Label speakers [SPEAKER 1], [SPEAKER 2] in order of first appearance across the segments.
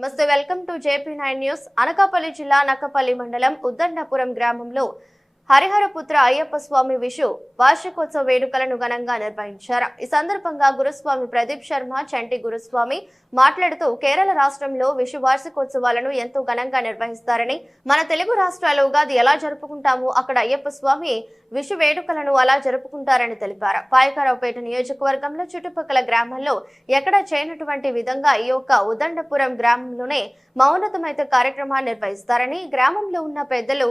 [SPEAKER 1] నమస్తే welcome to JP nine news. Anakapalli జిల్లా నక్కపల్లి మండలం ఉద్దండపురం గ్రామంలో హరిహరపుత్ర అయ్యప్ప స్వామి విషు వార్షికోత్సవ వేడుకలను ఘనంగా నిర్వహించారు. ఈ సందర్భంగా గురుస్వామి ప్రదీప్ శర్మ చంటి గురుస్వామి మాట్లాడుతూ కేరళ రాష్ట్రంలో విషు వార్షికోత్సవాలను ఎంతో ఘనంగా నిర్వహిస్తారని మన తెలుగు రాష్ట్రాల ఉగాది ఎలా జరుపుకుంటామో అక్కడ అయ్యప్ప స్వామి విషు వేడుకలను అలా జరుపుకుంటారని తెలిపారు. పాయకారావుపేట నియోజకవర్గంలో చుట్టుపక్కల గ్రామాల్లో ఎక్కడ చేయనటువంటి విధంగా ఈ యొక్క ఉదండపురం గ్రామంలోనే మౌనతమైతే కార్యక్రమాన్ని నిర్వహిస్తారని గ్రామంలో ఉన్న పెద్దలు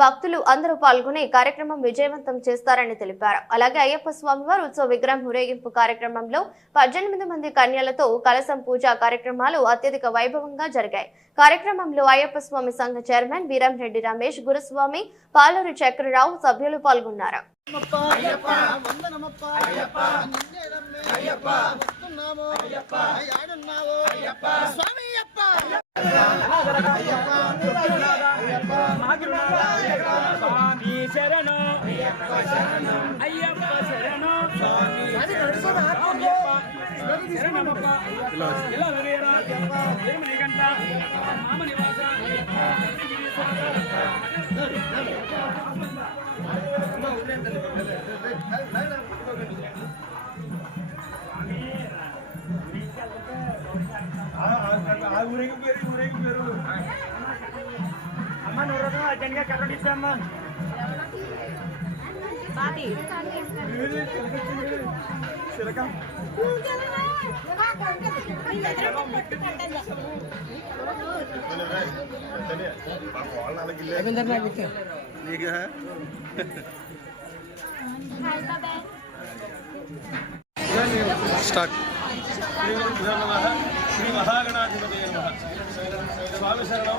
[SPEAKER 1] భక్తులు అందరూ పాల్గొని కార్యక్రమం విజయవంతం చేస్తారని తెలిపారు. అలాగే అయ్యప్ప స్వామి వారు ఉత్సవ విగ్రహం ఊరేగింపు కార్యక్రమంలో పద్దెనిమిది మంది కన్యలతో కలసం పూజా కార్యక్రమాలు అత్యధిక వైభవంగా జరిగాయి. కార్యక్రమంలో అయ్యప్ప స్వామి సంఘ చైర్మన్ వీరంరెడ్డి రమేష్ గురుస్వామి పాలూరు చక్రరావు సభ్యులు పాల్గొన్నారు.
[SPEAKER 2] అయ్యప్ప అయ్యప్ప వందనమప్ప అయ్యప్ప నిన్నే నమ్మి అయ్యప్ప వస్తున్నాము అయ్యప్ప ఆడున్నావు అయ్యప్ప స్వామి అయ్యప్ప
[SPEAKER 3] స్వామి శరణు అయ్యప్ప శరణు అయ్యప్ప శరణమప్ప ఇలా వీరా ఎనిమిది గంట
[SPEAKER 4] శ్రీ మహాగణాధిపతి స్వామి శరణం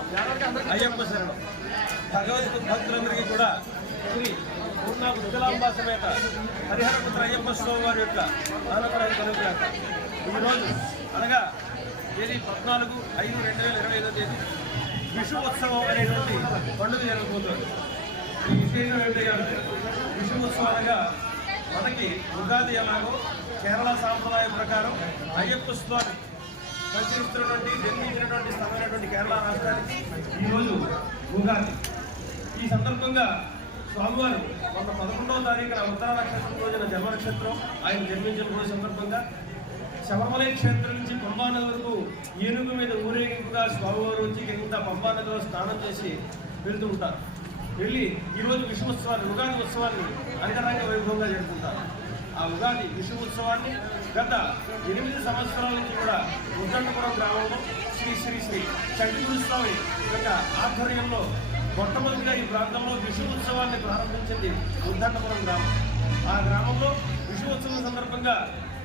[SPEAKER 4] అయ్యప్ప శరణం. భగవద్ భక్తులందరికీ కూడా శ్రీ పూర్ణ బుద్ధలాంబా సమేత హరిహరపుత్ర అయ్యప్ప స్వామి వారి యొక్క ఆనపరాలు కలుగుతాక ఈరోజు అనగా తేదీ పద్నాలుగు ఐదు రెండు వేల ఇరవై ఐదో తేదీ విషు ఉత్సవం అనేటువంటి పండుగ జరగబోతుంది. ఈ విశేషం విషు ఉత్సవం అనగా మనకి ఉగాది ఎలాగో కేరళ సాంప్రదాయం ప్రకారం అయ్యప్ప స్వామి సంచరిస్తున్నటువంటి జన్మించినటువంటి స్థలమైనటువంటి కేరళ రాష్ట్రానికి ఈరోజు ఉగాది. ఈ సందర్భంగా స్వామివారు మొన్న పదకొండవ తారీఖున ఉత్తర నక్షత్రం రోజున జన్మ నక్షత్రం ఆయన జన్మించిన రోజు సందర్భంగా శబరిమలై క్షేత్రం నుంచి పంబా నది వరకు ఏనుగు మీద ఊరేగింపుగా స్వామివారు వచ్చి కింద పంబా నదిలో స్నానం చేసి వెళ్తూ ఉంటారు. వెళ్ళి ఈరోజు విశ్వోత్సవాన్ని ఉగాది ఉత్సవాన్ని అంగరంగ వైభవంగా జరుపుకుంటారు. ఆ ఉగాది విషు ఉత్సవాన్ని గత ఎనిమిది సంవత్సరాల నుంచి కూడా ఉద్దండపురం గ్రామంలో శ్రీ శ్రీ శ్రీ చండీగురు స్వామి యొక్క ఆధ్వర్యంలో మొట్టమొదటిగా ఈ ప్రాంతంలో విషు ఉత్సవాన్ని ప్రారంభించింది ఉద్దండపురం గ్రామం. ఆ గ్రామంలో విషు ఉత్సవం సందర్భంగా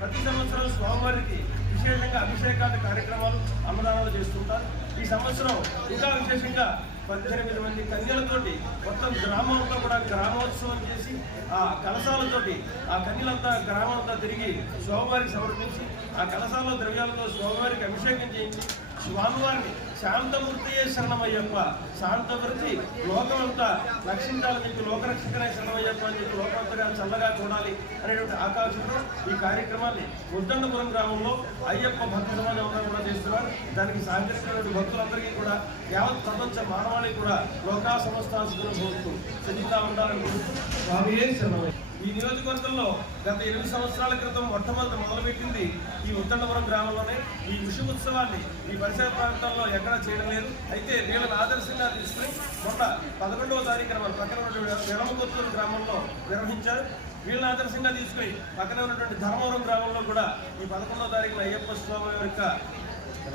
[SPEAKER 4] ప్రతి సంవత్సరం స్వామివారికి విశేషంగా అభిషేకాది కార్యక్రమాలు అన్నదానాలు చేస్తుంటారు. ఈ సంవత్సరం ఇంకా విశేషంగా పద్దెనిమిది మంది కన్యలతోటి మొత్తం గ్రామంతో కూడా గ్రామోత్సవం చేసి ఆ కలశాలతోటి ఆ కన్యలంతా గ్రామంతా తిరిగి స్వామివారికి సమర్పించి ఆ కలశాల ద్రవ్యాలతో స్వామివారికి అభిషేకం చేయించి స్వామివారిని శాంతమూర్తియే శరణమయ్యప్ప శాంతమూర్తి లోకమంతా రక్షించాలని చెప్పి లోకరక్షకనే శరణమయ్యప్ప అని చెప్పి లోకమంతగా చల్లగా చూడాలి అనేటువంటి ఆకాంక్షతో ఈ కార్యక్రమాన్ని ఉద్దండపురం గ్రామంలో అయ్యప్ప భక్తులు సమాజం అంతా దానికి సహకరించినటువంటి భక్తులందరికీ కూడా యావత్ ప్రపంచ మానవాళి కూడా లోకా సంస్థ భోగుతూ చెందుతా ఉండాలని కోరుతూ స్వామియే ఈ నియోజకవర్గంలో గత ఎనిమిది సంవత్సరాల క్రితం మొట్టమొదటి మొదలుపెట్టింది ఈ ఉత్తండవరం గ్రామంలోనే. ఈ విషు ఉత్సవాన్ని ఈ పరిసర ప్రాంతాల్లో ఎక్కడా చేయడం లేదు అయితే వీళ్ళని ఆదర్శంగా తీసుకుని మొన్న పదకొండవ తారీఖున మన పక్కన ఉన్నటువంటి ఎడమకొత్తూరు గ్రామంలో నిర్వహించారు. వీళ్ళని ఆదర్శంగా తీసుకుని పక్కన ఉన్నటువంటి ధర్మవరం గ్రామంలో కూడా ఈ పదకొండవ తారీఖున అయ్యప్ప స్వామి యొక్క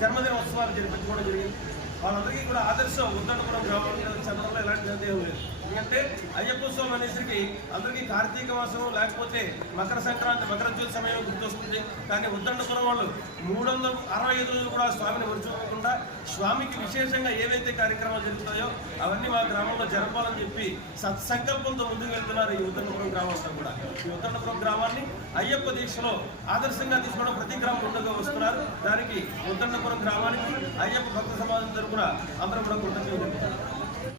[SPEAKER 4] జన్మదిన ఉత్సవాలు జరిపించుకోవడం జరిగింది. వాళ్ళందరికీ కూడా ఆదర్శం ఉద్దటపురం గ్రామంలో చంద్రంలో ఎలాంటి సందేహం లేదు. ఎందుకంటే అయ్యప్ప స్వామి అనేసరికి అందరికీ కార్తీక మాసం లేకపోతే మకర సంక్రాంతి మకర జ్యోతి సమయం గుర్తొస్తుంది. కానీ ఉద్దండపురం వాళ్ళు మూడు వందల అరవై ఐదు రోజులు కూడా స్వామిని మర్చిపోకుండా స్వామికి విశేషంగా ఏవైతే కార్యక్రమాలు జరుగుతాయో అవన్నీ మా గ్రామంలో జరపాలని చెప్పి సత్సంకల్పంతో ముందుకు వెళ్తున్నారు ఈ ఉత్తరపురం గ్రామం కూడా. ఈ ఉత్తరపురం గ్రామాన్ని అయ్యప్ప దీక్షలో ఆదర్శంగా తీసుకోవడం ప్రతి గ్రామం ముందుగా వస్తున్నారు. దానికి ఉత్తరపురం గ్రామానికి అయ్యప్ప భక్త సమాజం తరపున అందరూ కూడా కృతజ్ఞతలు